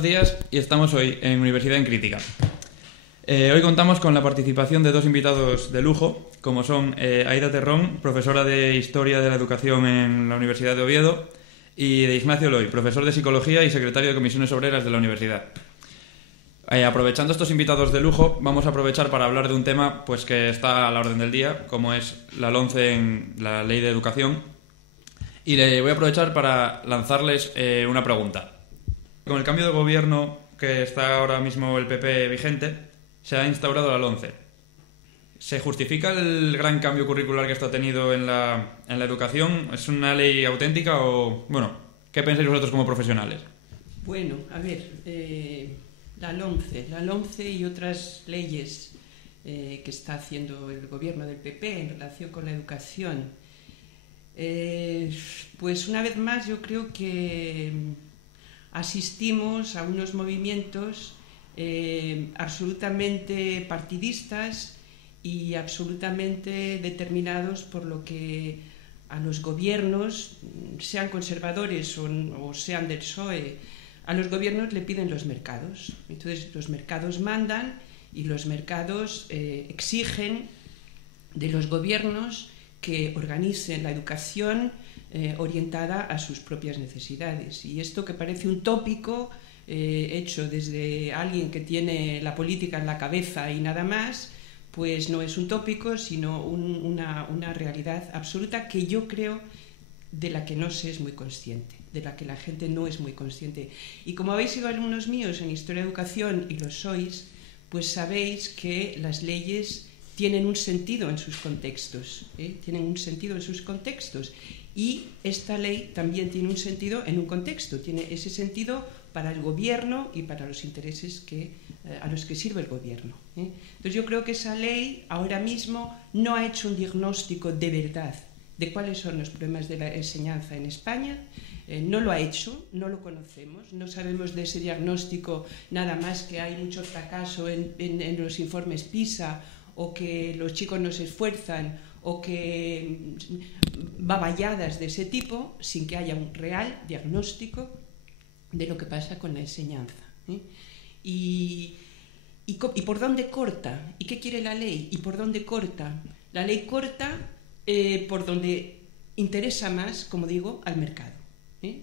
buenos días y estamos hoy en Universidad en Crítica. Hoy contamos con la participación de dos invitados de lujo, como son Aida Terrón, profesora de Historia de la Educación en la Universidad de Oviedo, y de Ignacio Loy, profesor de Psicología y secretario de Comisiones Obreras de la Universidad. Aprovechando estos invitados de lujo, vamos a aprovechar para hablar de un tema pues, que está a la orden del día, como es la LOMCE en la Ley de Educación. Y le voy a aprovechar para lanzarles una pregunta. Con el cambio de gobierno que está ahora mismo el PP vigente, se ha instaurado la LOMCE. ¿Se justifica el gran cambio curricular que esto ha tenido en la educación? ¿Es una ley auténtica o, bueno, qué pensáis vosotros como profesionales? Bueno, a ver, la LOMCE y otras leyes que está haciendo el gobierno del PP en relación con la educación, pues una vez más yo creo que asistimos a unos movimientos absolutamente partidistas y absolutamente determinados por lo que a los gobiernos, sean conservadores o sean del PSOE, a los gobiernos le piden los mercados. Entonces los mercados mandan y los mercados exigen de los gobiernos que organicen la educación orientada a sus propias necesidades. Y esto, que parece un tópico hecho desde alguien que tiene la política en la cabeza y nada más, pues no es un tópico, sino una realidad absoluta que yo creo de la que no se es muy consciente, de la que la gente no es muy consciente. Y como habéis sido alumnos míos en Historia de Educación, y lo sois, pues sabéis que las leyes tienen un sentido en sus contextos, tienen un sentido en sus contextos, y esta ley también tiene un sentido en un contexto, tiene ese sentido para el gobierno y para los intereses a los que sirve el gobierno. Entonces yo creo que esa ley ahora mismo no ha hecho un diagnóstico de verdad de cuáles son los problemas de la enseñanza en España. No lo ha hecho, no lo conocemos, no sabemos de ese diagnóstico nada más que hay mucho fracaso en los informes PISA, o que los chicos no se esfuerzan, o que baballadas de ese tipo, sin que haya un real diagnóstico de lo que pasa con la enseñanza. ¿Y por dónde corta? ¿Y qué quiere la ley? ¿Y por dónde corta? La ley corta por donde interesa más, como digo, al mercado,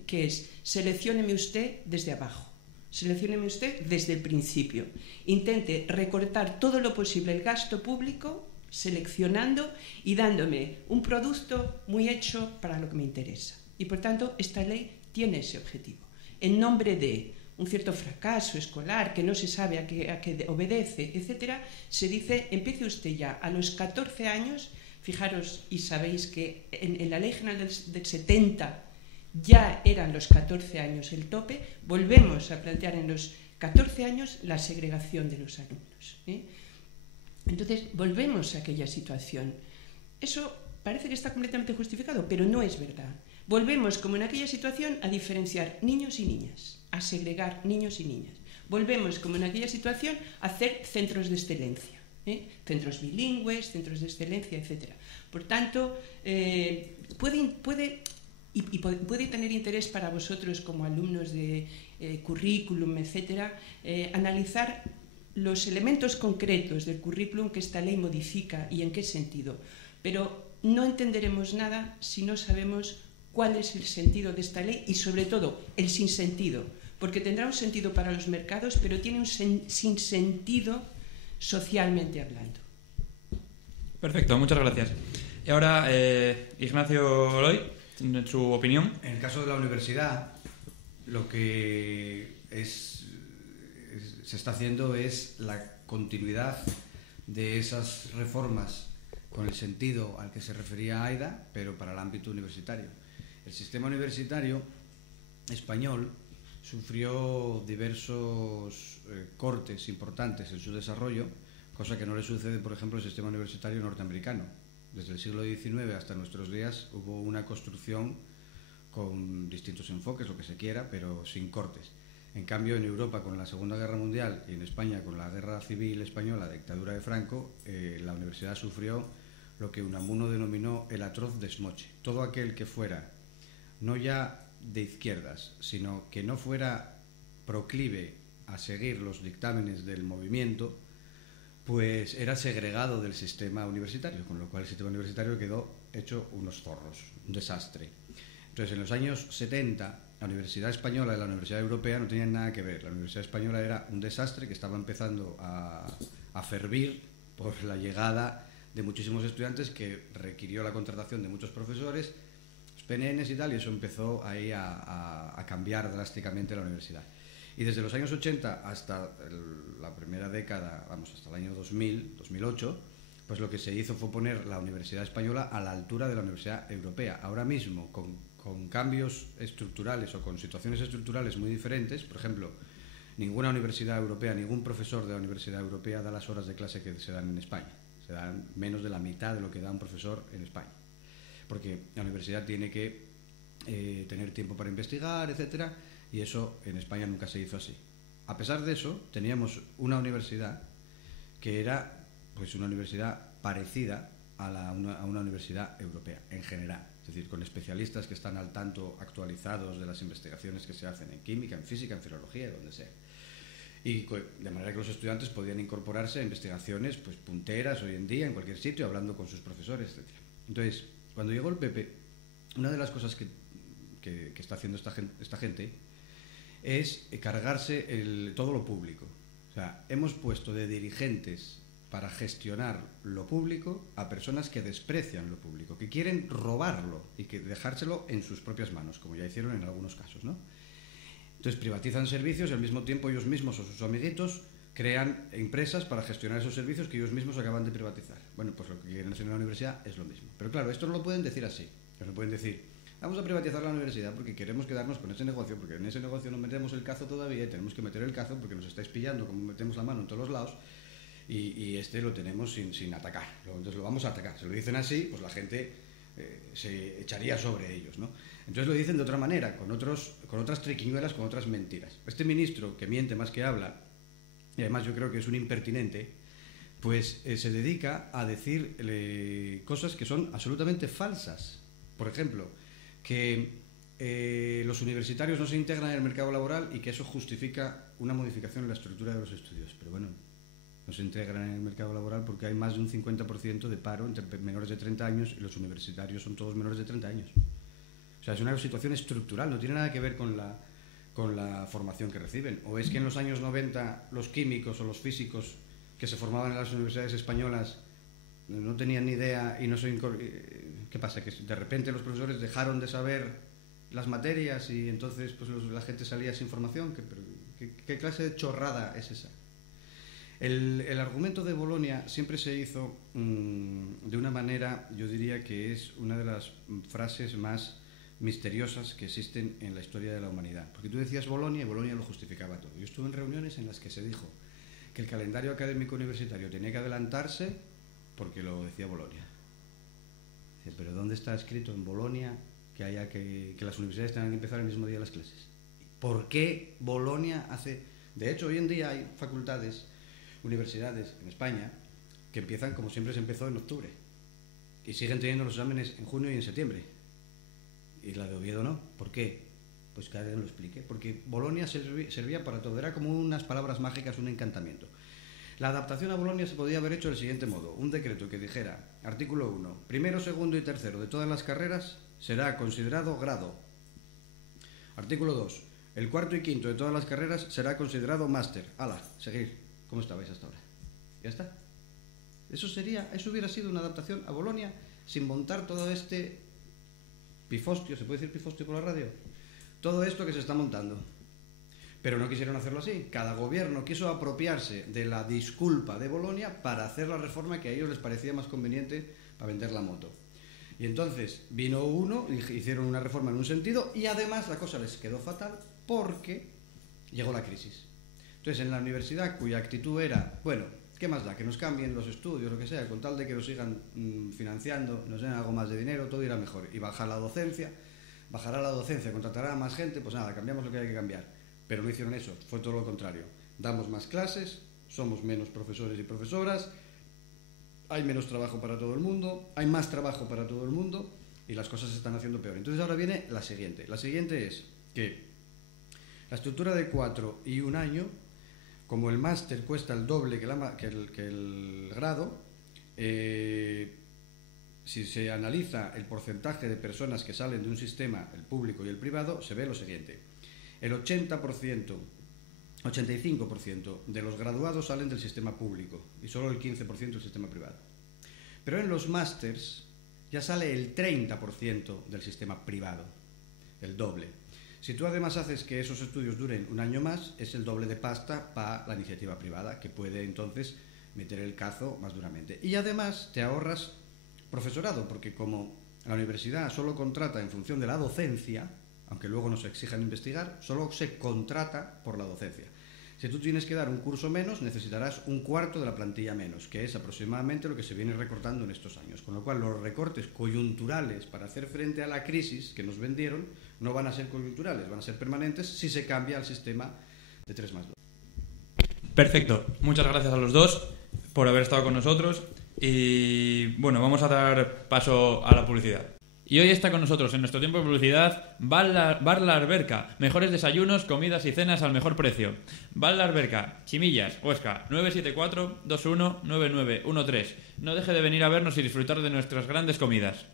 que es: seleccióneme usted desde abajo. Seleccióneme usted desde el principio. Intente recortar todo lo posible el gasto público, seleccionando y dándome un producto muy hecho para lo que me interesa. Y por tanto, esta ley tiene ese objetivo. En nombre de un cierto fracaso escolar que no se sabe a qué obedece, etc., se dice: empiece usted ya a los 14 años. Fijaros, y sabéis que en la Ley General del 70 ya eran los 14 años el tope. Volvemos a plantear en los 14 años la segregación de los alumnos. Entonces, volvemos a aquella situación. Eso parece que está completamente justificado, pero no es verdad. Volvemos, como en aquella situación, a diferenciar niños y niñas, a segregar niños y niñas. Volvemos, como en aquella situación, a hacer centros de excelencia. Centros bilingües, centros de excelencia, etc. Por tanto, puede tener interés para vosotros como alumnos de currículum, etc., analizar los elementos concretos del currículum que esta ley modifica y en qué sentido. Pero no entenderemos nada si no sabemos cuál es el sentido de esta ley y, sobre todo, el sinsentido. Porque tendrá un sentido para los mercados, pero tiene un sinsentido socialmente hablando. Perfecto, muchas gracias. Y ahora, Ignacio Loy, en su opinión. En el caso de la universidad, lo que se está haciendo es la continuidad de esas reformas con el sentido al que se refería Aida, pero para el ámbito universitario. El sistema universitario español sufrió diversos cortes importantes en su desarrollo, cosa que no le sucede, por ejemplo, al sistema universitario norteamericano. Desde el siglo XIX hasta nuestros días hubo una construcción con distintos enfoques, lo que se quiera, pero sin cortes. En cambio, en Europa, con la Segunda Guerra Mundial, y en España, con la Guerra Civil Española, la dictadura de Franco, la universidad sufrió lo que Unamuno denominó el atroz desmoche. Todo aquel que fuera, no ya de izquierdas, sino que no fuera proclive a seguir los dictámenes del movimiento, pues era segregado del sistema universitario, con lo cual el sistema universitario quedó hecho unos zorros, un desastre. Entonces, en los años 70, la Universidad Española y la Universidad Europea no tenían nada que ver. La Universidad Española era un desastre que estaba empezando a fervir por la llegada de muchísimos estudiantes, que requirió la contratación de muchos profesores, PNNs y tal, y eso empezó ahí a cambiar drásticamente la universidad. Y desde los años 80 hasta la primera década, vamos, hasta el año 2000, 2008, pues lo que se hizo fue poner la Universidad Española a la altura de la Universidad Europea. Ahora mismo, con cambios estructurales o con situaciones estructurales muy diferentes, por ejemplo, ninguna universidad europea, ningún profesor de la Universidad Europea da las horas de clase que se dan en España. Se dan menos de la mitad de lo que da un profesor en España. Porque la universidad tiene que tener tiempo para investigar, etcétera, y eso en España nunca se hizo así. A pesar de eso, teníamos una universidad que era pues una universidad parecida a una universidad europea en general, es decir, con especialistas que están al tanto, actualizados de las investigaciones que se hacen en química, en física, en filología, donde sea. Y de manera que los estudiantes podían incorporarse a investigaciones pues punteras hoy en día en cualquier sitio, hablando con sus profesores, etcétera. Entonces, cuando llegó el PP, una de las cosas que está haciendo esta gente es cargarse todo lo público. O sea, hemos puesto de dirigentes para gestionar lo público a personas que desprecian lo público, que quieren robarlo y que dejárselo en sus propias manos, como ya hicieron en algunos casos, ¿no? Entonces privatizan servicios y al mismo tiempo ellos mismos o sus amiguitos crean empresas para gestionar esos servicios que ellos mismos acaban de privatizar. Bueno, pues lo que quieren hacer en la universidad es lo mismo. Pero claro, esto no lo pueden decir así. No pueden decir, vamos a privatizar la universidad porque queremos quedarnos con ese negocio, porque en ese negocio no metemos el cazo todavía y tenemos que meter el cazo porque nos estáis pillando como metemos la mano en todos los lados y este lo tenemos sin atacar. Entonces lo vamos a atacar. Si lo dicen así, pues la gente se echaría sobre ellos, ¿no? Entonces lo dicen de otra manera, con otras triquiñuelas, con otras mentiras. Este ministro, que miente más que habla, y además yo creo que es un impertinente, pues se dedica a decir cosas que son absolutamente falsas. Por ejemplo, que los universitarios no se integran en el mercado laboral y que eso justifica una modificación en la estructura de los estudios. Pero bueno, no se integran en el mercado laboral porque hay más de un 50% de paro entre menores de 30 años y los universitarios son todos menores de 30 años. O sea, es una situación estructural, no tiene nada que ver con la formación que reciben. O es que en los años 90 los químicos o los físicos que se formaban en las universidades españolas no tenían ni idea y no se ¿qué pasa? Que de repente los profesores dejaron de saber las materias y entonces pues la gente salía sin formación. ¿Qué clase de chorrada es esa? El argumento de Bolonia siempre se hizo de una manera, yo diría que es una de las frases más misteriosas que existen en la historia de la humanidad. Porque tú decías Bolonia y Bolonia lo justificaba todo. Yo estuve en reuniones en las que se dijo que el calendario académico universitario tenía que adelantarse porque lo decía Bolonia. Pero ¿dónde está escrito en Bolonia que las universidades tengan que empezar el mismo día las clases? ¿Por qué Bolonia hace...? De hecho, hoy en día hay facultades, universidades en España que empiezan como siempre se empezó en octubre y siguen teniendo los exámenes en junio y en septiembre. Y la de Oviedo no. ¿Por qué? Pues que alguien lo explique. Porque Bolonia servía para todo. Era como unas palabras mágicas, un encantamiento. La adaptación a Bolonia se podía haber hecho del siguiente modo. Un decreto que dijera, artículo 1, primero, segundo y tercero de todas las carreras será considerado grado. Artículo 2, el cuarto y quinto de todas las carreras será considerado máster. ¡Hala! Seguir. ¿Cómo estabais hasta ahora? ¿Ya está? Eso hubiera sido una adaptación a Bolonia sin montar todo este pifostio, ¿se puede decir pifostio por la radio? Todo esto que se está montando. Pero no quisieron hacerlo así. Cada gobierno quiso apropiarse de la disculpa de Bolonia para hacer la reforma que a ellos les parecía más conveniente para vender la moto. Y entonces vino uno, hicieron una reforma en un sentido y además la cosa les quedó fatal porque llegó la crisis. Entonces en la universidad, cuya actitud era, bueno, ¿qué más da? Que nos cambien los estudios, lo que sea, con tal de que nos sigan financiando, nos den algo más de dinero, todo irá mejor. Y bajará la docencia, contratará a más gente, pues nada, cambiamos lo que hay que cambiar. Pero no hicieron eso, fue todo lo contrario. Damos más clases, somos menos profesores y profesoras, hay menos trabajo para todo el mundo, hay más trabajo para todo el mundo y las cosas se están haciendo peor. Entonces ahora viene la siguiente. La siguiente es que La estructura de 4 y 1 año, como el máster cuesta el doble que el grado, si se analiza el porcentaje de personas que salen de un sistema, el público y el privado, se ve lo siguiente. El 85% de los graduados salen del sistema público y solo el 15% del sistema privado. Pero en los másters ya sale el 30% del sistema privado, el doble. Si tú además haces que esos estudios duren un año más, es el doble de pasta para la iniciativa privada, que puede entonces meter el cazo más duramente. Y además te ahorras profesorado, porque como la universidad solo contrata en función de la docencia, aunque luego nos exijan investigar, solo se contrata por la docencia. Si tú tienes que dar un curso menos, necesitarás un cuarto de la plantilla menos, que es aproximadamente lo que se viene recortando en estos años. Con lo cual, los recortes coyunturales para hacer frente a la crisis que nos vendieron no van a ser coyunturales, van a ser permanentes si se cambia al sistema de 3+2. Perfecto. Muchas gracias a los dos por haber estado con nosotros. Y bueno, vamos a dar paso a la publicidad. Y hoy está con nosotros, en nuestro tiempo de publicidad, Bar La Alberca. Mejores desayunos, comidas y cenas al mejor precio. Bar La Alberca, Chimillas, Huesca, 974-219913. No deje de venir a vernos y disfrutar de nuestras grandes comidas.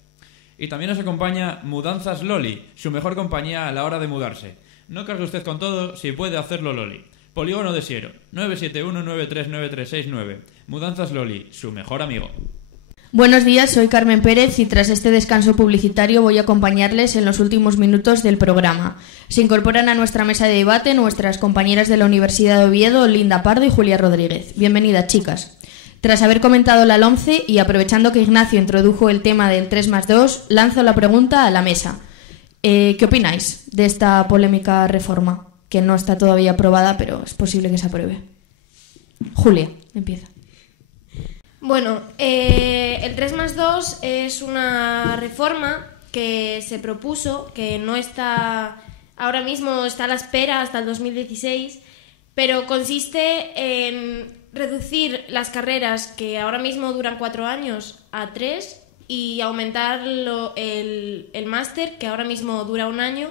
Y también nos acompaña Mudanzas Loli, su mejor compañía a la hora de mudarse. No cargue usted con todo, si puede hacerlo Loli. Polígono de Siero, 971-939369. Mudanzas Loli, su mejor amigo. Buenos días, soy Carmen Pérez y tras este descanso publicitario voy a acompañarles en los últimos minutos del programa. Se incorporan a nuestra mesa de debate nuestras compañeras de la Universidad de Oviedo, Linda Pardo y Julia Rodríguez. Bienvenidas, chicas. Tras haber comentado la LOMCE y aprovechando que Ignacio introdujo el tema del 3+2, lanzo la pregunta a la mesa. ¿Qué opináis de esta polémica reforma? Que no está todavía aprobada, pero es posible que se apruebe. Julia, empieza. Bueno, el 3+2 es una reforma que se propuso, que no está, ahora mismo está a la espera hasta el 2016, pero consiste en reducir las carreras que ahora mismo duran 4 años a 3 y aumentar el máster, que ahora mismo dura 1 año,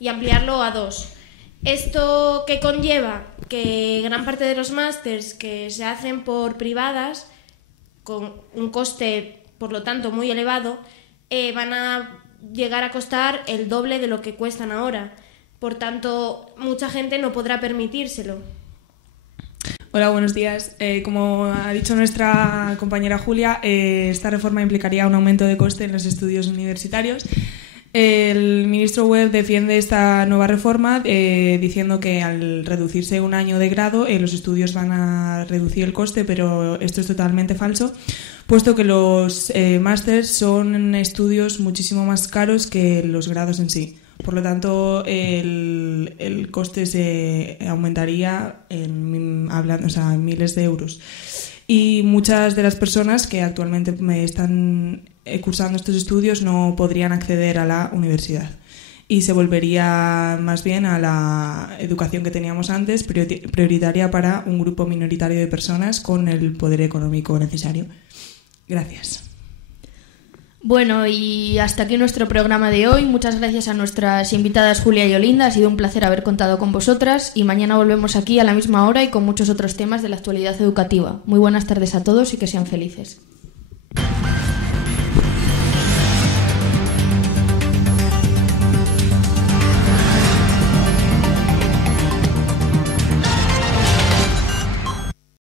y ampliarlo a 2. ¿Esto qué conlleva? Que gran parte de los másters que se hacen por privadas, con un coste, por lo tanto, muy elevado, van a llegar a costar el doble de lo que cuestan ahora. Por tanto, mucha gente no podrá permitírselo. Hola, buenos días. Como ha dicho nuestra compañera Julia, esta reforma implicaría un aumento de coste en los estudios universitarios. El ministro Wert defiende esta nueva reforma diciendo que al reducirse 1 año de grado los estudios van a reducir el coste, pero esto es totalmente falso, puesto que los másters son estudios muchísimo más caros que los grados en sí. Por lo tanto, el coste se aumentaría en miles de euros. Y muchas de las personas que actualmente están cursando estos estudios no podrían acceder a la universidad. Y se volvería más bien a la educación que teníamos antes, prioritaria para un grupo minoritario de personas con el poder económico necesario. Gracias. Bueno, y hasta aquí nuestro programa de hoy. Muchas gracias a nuestras invitadas Julia y Olinda. Ha sido un placer haber contado con vosotras y mañana volvemos aquí a la misma hora y con muchos otros temas de la actualidad educativa. Muy buenas tardes a todos y que sean felices.